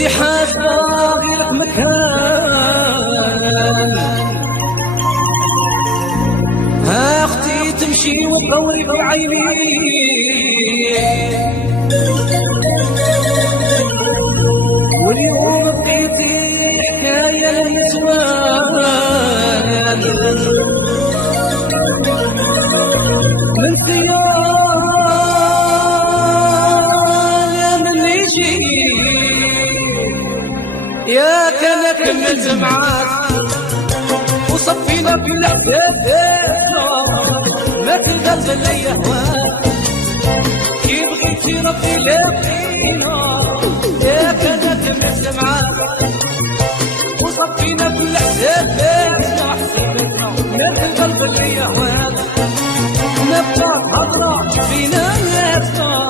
وانتي حاسبة غير مكان. ها اختي تمشي وتضوي في عيني واليوم بقيتي حكاية للنسوان. من ثياب من يجي يا كان كملت معاك وصفينا في الحساب ما تقدر لي هواك كي بغيتي ربي لاقينا يا كان كملت معاك وصفينا في الحساب ما تقدر لي هواك نبقى هضرة فينا ناسنا.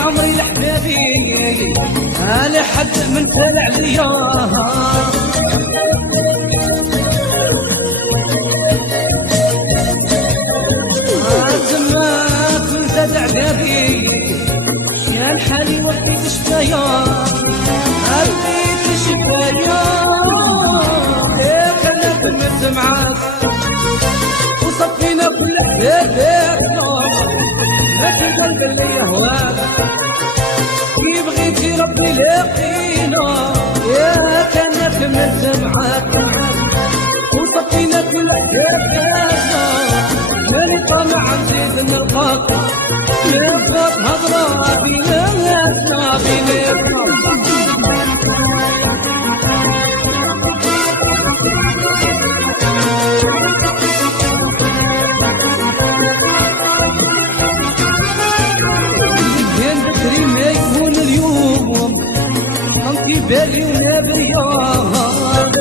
عمري لحبابي انا حد من سالع ليا زمات من زاد عذابي يا الحالي وفيت شفايا وفيت شفايا يا كنا كلمت معاك وصفينا كل حبابنا ما تقدر لي هواك كي بغيتي ربي لاقينا يا كان كملت معاك وصفينا كل حياتنا ماني طامع نزيد نلقاك نبقى هضرة بيناتنا ما يكون اليوم في بالي ونبريا